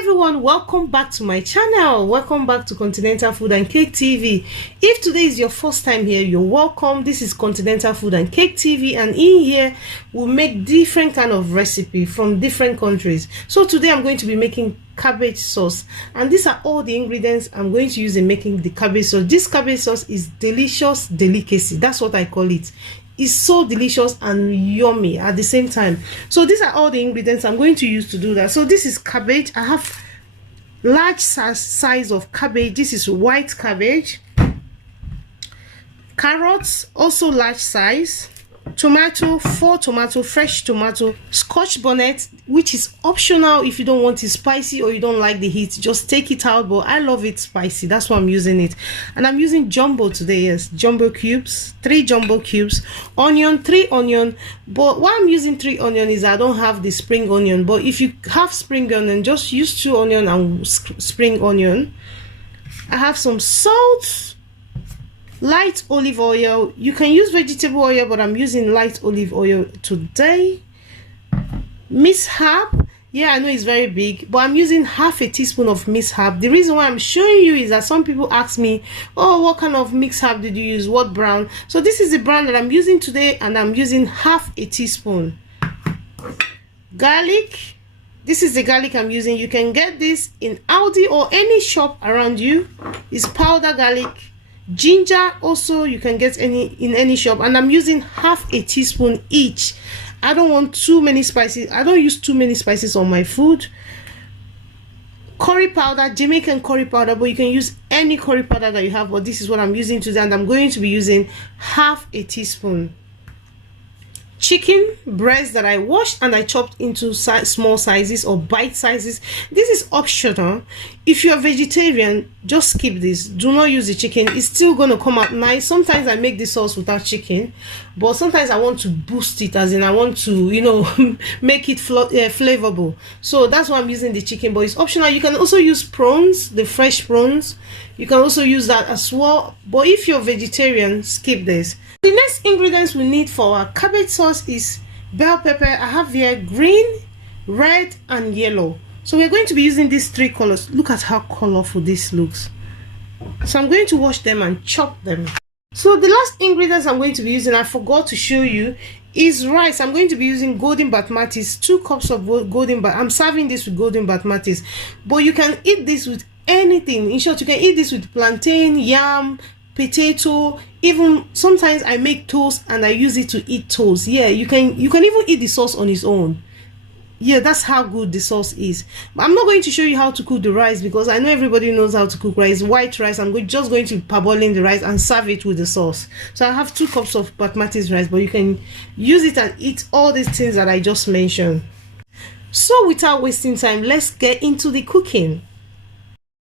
everyone, welcome back to my channel. Welcome back to Continental Food and Cake TV. If today is your first time here, you're welcome. This is Continental Food and Cake TV, and in here we'll make different kind of recipe from different countries. So today I'm going to be making cabbage sauce, and these are all the ingredients I'm going to use in making the cabbage sauce. This cabbage sauce is delicious delicacy, that's what I call it. It's so delicious and yummy at the same time. So these are all the ingredients I'm going to use to do that. So this is cabbage. I have large size of cabbage. This is white cabbage. Carrots, also large size. Tomato, 4 tomato, fresh tomato. Scotch bonnet, which is optional if you don't want it spicy or you don't like the heat, just take it out, but I love it spicy, that's why I'm using it. And I'm using jumbo today. Yes, jumbo cubes, 3 jumbo cubes. Onion, 3 onion, but why I'm using 3 onion is I don't have the spring onion, but if you have spring onion, just use 2 onion and spring onion. I have some salt, light olive oil. You can use vegetable oil, but I'm using light olive oil today. Minced herb, yeah, I know it's very big, but I'm using half a teaspoon of minced herb. The reason why I'm showing you is that some people ask me, oh, what kind of mixed herb did you use, what brand? So this is the brand that I'm using today, and I'm using half a teaspoon. Garlic, this is the garlic I'm using. You can get this in Aldi or any shop around you. It's powder garlic. Ginger, also you can get in any shop, and I'm using half a teaspoon each. I don't want too many spices. I don't use too many spices on my food. Curry powder, Jamaican curry powder, but you can use any curry powder that you have, but this is what I'm using today, and I'm going to be using half a teaspoon. Chicken breast that I washed and I chopped into small sizes or bite sizes. This is optional. If you're vegetarian, just skip this. Do not use the chicken. It's still going to come out nice. Sometimes I make the sauce without chicken, but sometimes I want to boost it, as in I want to, you know, make it flavorful. So that's why I'm using the chicken, but it's optional. You can also use prawns, the fresh prawns. You can also use that as well, but if you're vegetarian, skip this. The next ingredients we need for our cabbage sauce is bell pepper. I have here green, red, and yellow. So we're going to be using these 3 colors. Look at how colorful this looks. So I'm going to wash them and chop them. So the last ingredients I'm going to be using, I forgot to show you, is rice. I'm going to be using golden basmati, 2 cups of golden basmati. I'm serving this with golden basmati, but you can eat this with anything. In short, you can eat this with plantain, yam, potato. Even sometimes I make toast and I use it to eat toast. Yeah, you can even eat the sauce on its own. Yeah, that's how good the sauce is. But I'm not going to show you how to cook the rice, because I know everybody knows how to cook rice. White rice, I'm just going to parboiling the rice and serve it with the sauce. So I have 2 cups of basmati rice, but you can use it and eat all these things that I just mentioned. So without wasting time, let's get into the cooking.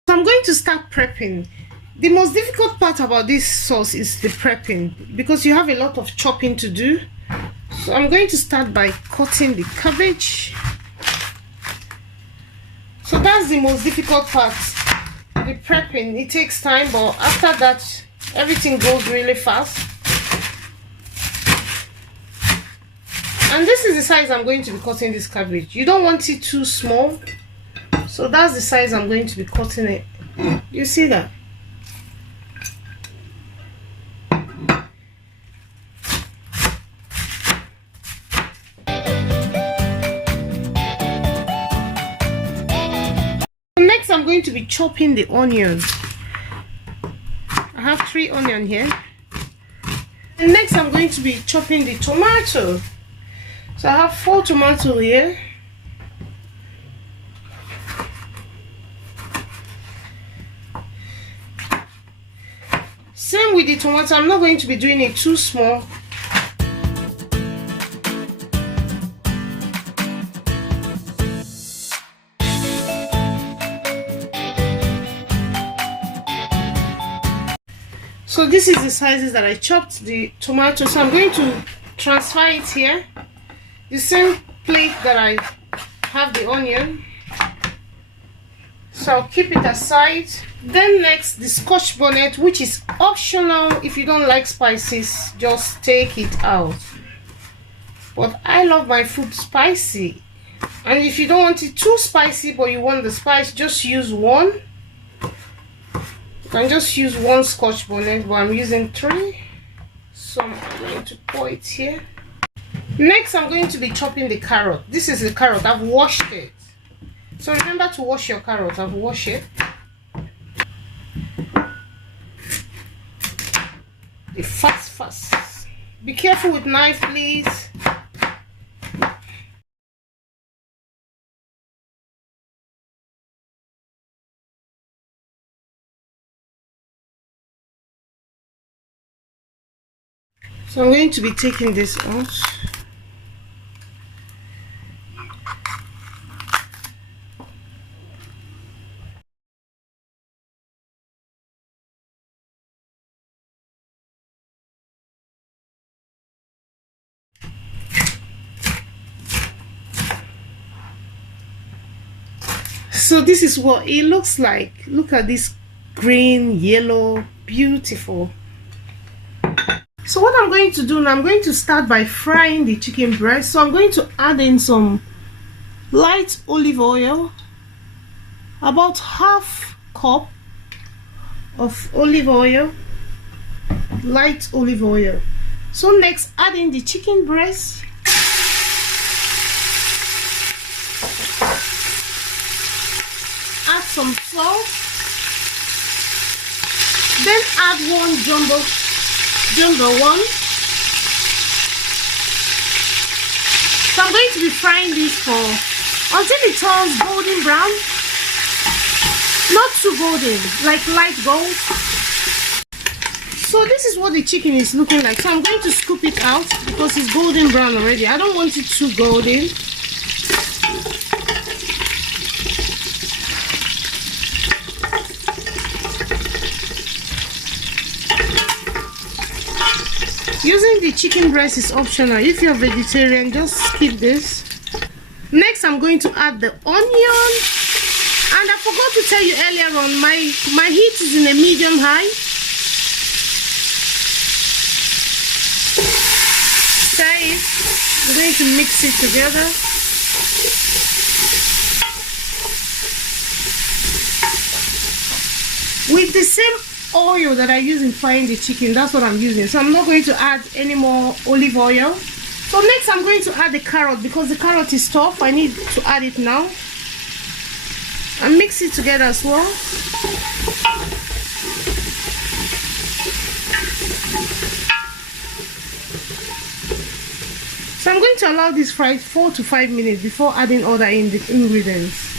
So I'm going to start prepping. The most difficult part about this sauce is the prepping, because you have a lot of chopping to do. So I'm going to start by cutting the cabbage. So that's the most difficult part, the prepping. It takes time, but after that everything goes really fast. And this is the size I'm going to be cutting this cabbage. You don't want it too small, so that's the size I'm going to be cutting it. You see that? Next, I'm going to be chopping the onions. I have 3 onions here. And next, I'm going to be chopping the tomato. So I have 4 tomatoes here. Same with the tomato, I'm not going to be doing it too small. So this is the sizes that I chopped the tomato. So I'm going to transfer it here. The same plate that I have the onion. So I'll keep it aside. Then next, the scotch bonnet, which is optional. If you don't like spices, just take it out. But I love my food spicy. And if you don't want it too spicy but you want the spice, just use one. You can just use one Scotch bonnet, but I'm using 3, so I'm going to pour it here. Next, I'm going to be chopping the carrot. This is the carrot. I've washed it, so remember to wash your carrot. I've washed it. Fast. Be careful with knife, please. So I'm going to be taking this out. So this is what it looks like. Look at this green, yellow, beautiful. So what I'm going to do now, I'm going to start by frying the chicken breast. So I'm going to add in some light olive oil, about ½ cup of olive oil, light olive oil. So next, add in the chicken breast. Add some salt. Then add one jumbo one. So I'm going to be frying this until it turns golden brown. Not too golden, like light gold. So this is what the chicken is looking like. So I'm going to scoop it out because it's golden brown already. I don't want it too golden. Using the chicken breast is optional. If you're vegetarian, just skip this. Next, I'm going to add the onion. And I forgot to tell you earlier on, my heat is in a medium high. I'm going to mix it together. With the same oil that I use in frying the chicken, that's what I'm using. So I'm not going to add any more olive oil. So next I'm going to add the carrot because the carrot is tough. I need to add it now and mix it together as well. So I'm going to allow this fry 4 to 5 minutes before adding other ingredients.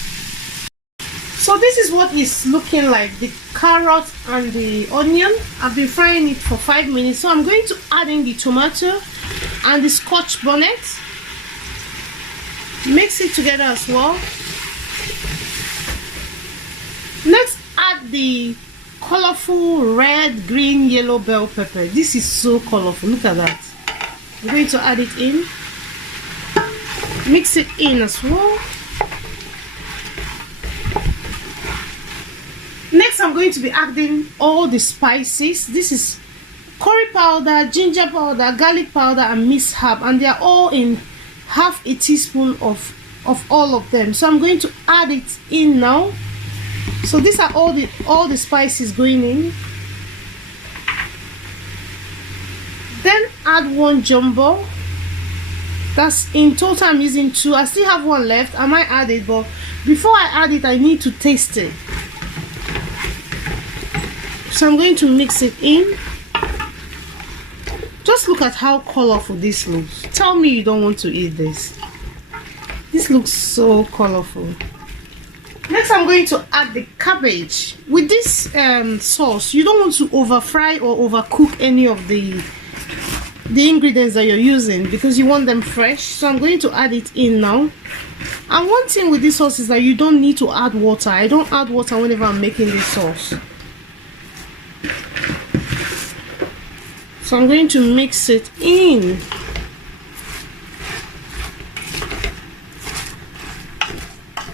So this is what it's looking like, the carrot and the onion. I've been frying it for 5 minutes. So I'm going to add in the tomato and the Scotch bonnet. Mix it together as well. Next, add the colorful red, green, yellow bell pepper. This is so colorful. Look at that. I'm going to add it in. Mix it in as well. Next, I'm going to be adding all the spices. This is curry powder, ginger powder, garlic powder, and minced herb, and they are all in ½ a teaspoon of all of them. So I'm going to add it in now. So these are all the spices going in. Then add one jumbo. That's in total I'm using 2. I still have one left. I might add it, but before I add it, I need to taste it. So I'm going to mix it in. Just look at how colorful this looks. Tell me you don't want to eat this. This looks so colorful. Next, I'm going to add the cabbage. With this sauce, you don't want to over fry or overcook any of the ingredients that you're using because you want them fresh. So I'm going to add it in now. And one thing with this sauce is that you don't need to add water. I don't add water whenever I'm making this sauce. So I'm going to mix it in.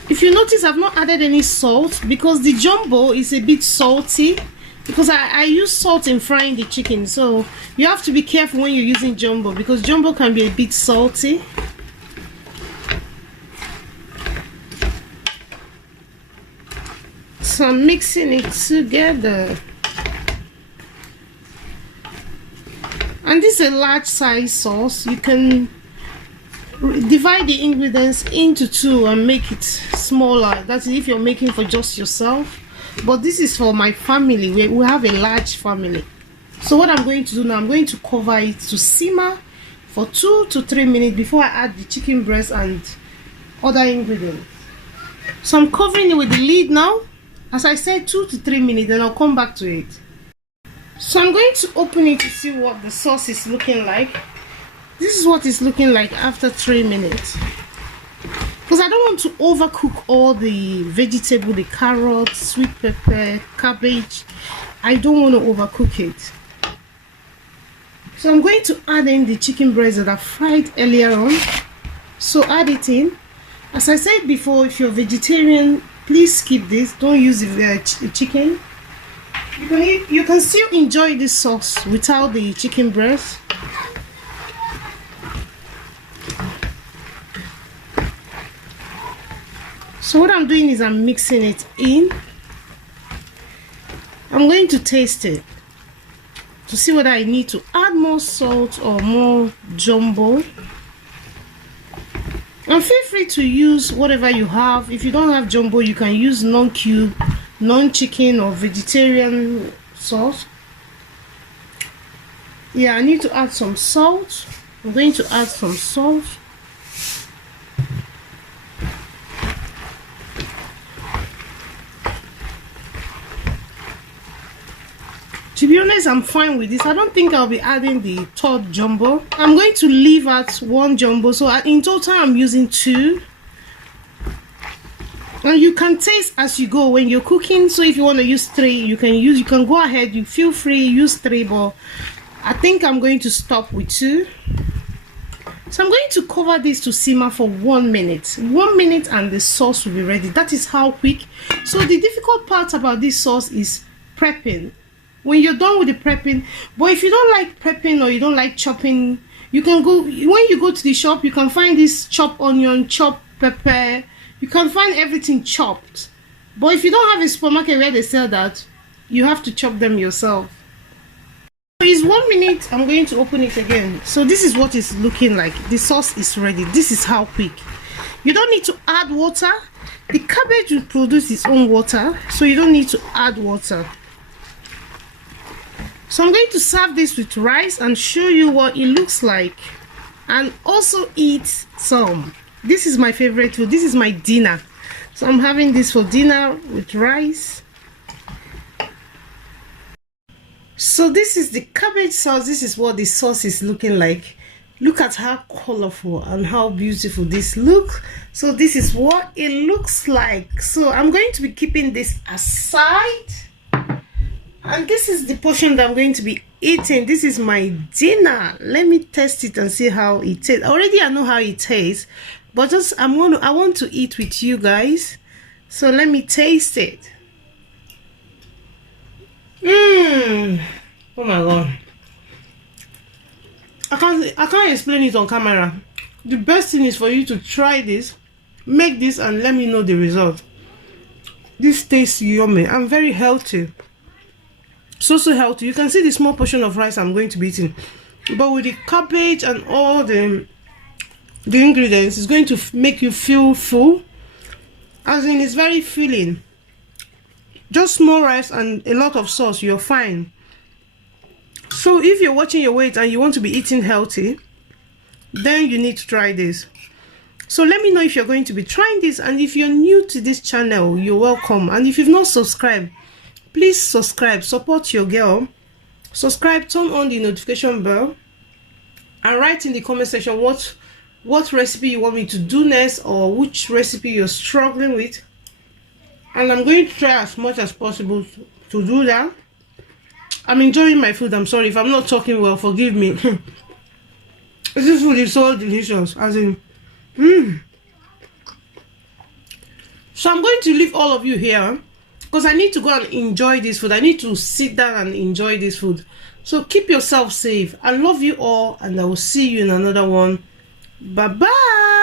If you notice, I've not added any salt because the jumbo is a bit salty, because I use salt in frying the chicken. So you have to be careful when you're using jumbo because jumbo can be a bit salty. So I'm mixing it together. And this is a large size sauce. You can divide the ingredients into two and make it smaller. That's if you're making for just yourself. But this is for my family. We have a large family. So what I'm going to do now, I'm going to cover it to simmer for 2 to 3 minutes before I add the chicken breast and other ingredients. So I'm covering it with the lid now. As I said, 2 to 3 minutes, then I'll come back to it. So I'm going to open it to see what the sauce is looking like. This is what it's looking like after 3 minutes. Because I don't want to overcook all the vegetable, the carrots, sweet pepper, cabbage. I don't want to overcook it. So I'm going to add in the chicken breast that I fried earlier on. So add it in. As I said before, if you're vegetarian, please skip this. Don't use the chicken. You can still enjoy this sauce without the chicken breast. So what I'm doing is I'm mixing it in. I'm going to taste it to see whether I need to add more salt or more jumbo. And feel free to use whatever you have. If you don't have jumbo, you can use non-cube, non-chicken or vegetarian sauce. Yeah, I need to add some salt. I'm going to add some salt. To be honest, I'm fine with this. I don't think I'll be adding the third jumbo. I'm going to leave out 1 jumbo. So in total, I'm using 2. And you can taste as you go when you're cooking. So if you want to use 3, you can go ahead. You feel free, use 3, but I think I'm going to stop with 2. So I'm going to cover this to simmer for 1 minute. 1 minute and the sauce will be ready. That is how quick. So the difficult part about this sauce is prepping. When you're done with the prepping, but if you don't like prepping or you don't like chopping, you can go, when you go to the shop, you can find this chopped onion, chopped pepper, you can find everything chopped. But if you don't have a supermarket where they sell that, you have to chop them yourself. So it's 1 minute. I'm going to open it again. So this is what it's looking like. The sauce is ready. This is how quick. You don't need to add water. The cabbage will produce its own water, so you don't need to add water. So I'm going to serve this with rice and show you what it looks like, and also eat some. This is my favorite food. This is my dinner. So I'm having this for dinner with rice. So this is the cabbage sauce. This is what the sauce is looking like. Look at how colorful and how beautiful this looks. So this is what it looks like. So I'm going to be keeping this aside. And this is the portion that I'm going to be eating. This is my dinner. Let me test it and see how it tastes. Already I know how it tastes, but just I want to eat with you guys. So let me taste it. Oh my god. I can't explain it on camera. The best thing is for you to try this, make this, and let me know the result. This tastes yummy and very healthy. So healthy. You can see the small portion of rice I'm going to be eating, but with the cabbage and all the ingredients, it's going to make you feel full. As in, it's very filling. Just small rice and a lot of sauce, you're fine. So if you're watching your weight and you want to be eating healthy, then you need to try this. So let me know if you're going to be trying this, and if you're new to this channel, you're welcome. And if you've not subscribed, please subscribe, support your girl. Subscribe, turn on the notification bell, and write in the comment section what recipe you want me to do next, or which recipe you're struggling with. And I'm going to try as much as possible to do that. I'm enjoying my food. I'm sorry if I'm not talking well, forgive me. This food is so delicious, as in So I'm going to leave all of you here, because I need to go and enjoy this food. I need to sit down and enjoy this food. So keep yourself safe. I love you all, and I will see you in another one. Bye bye.